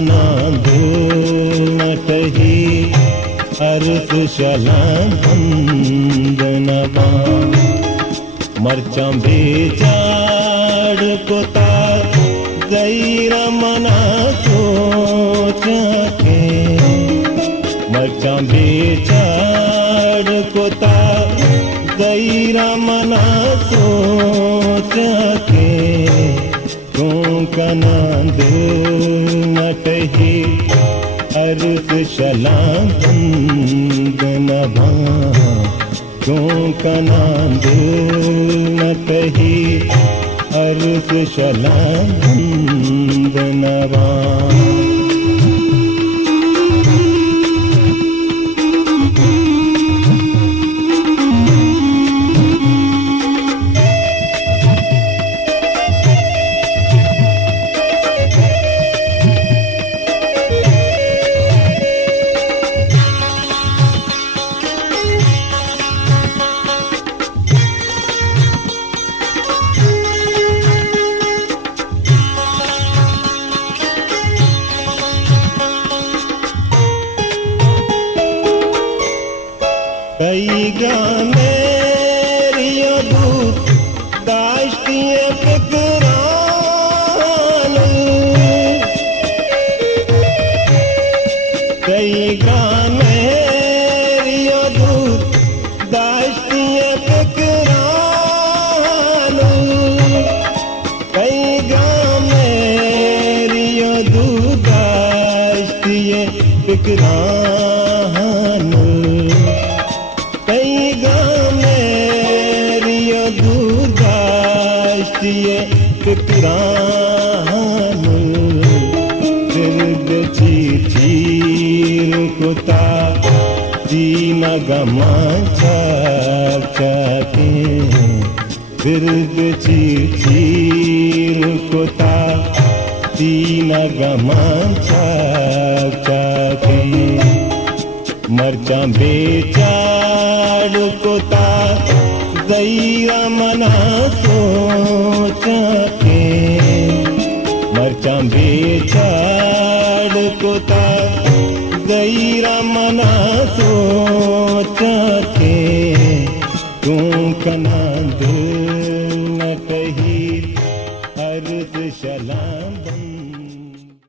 कना नटही अरस शलाम बंदनवा मरचा बेचाड़ कोता गैरा मना सोच के मरचा बेचाड़ कोता गैरा मना सोच के तू कना नटही अरस शलाम बंदनवा तू कना नटही अरस शलाम बंदनवा कई गाने रियो दूत दाश्तिये फिक्रान कई गाने रियो दूत दाश्तिये फिक्रान कई गाने रियो दूत दाश्तिये फिक्रान कई गामेरियो दूरदाश्तिये फिक्रान दिर्द चीर कुता दीना गमा चाके दिर्द चीर कुता दीना गमा चाके मरचा बेचाड़ कोता गैरा मना सोच के मरचा बेचाड़ कोता गैरा मना सोच के तू कना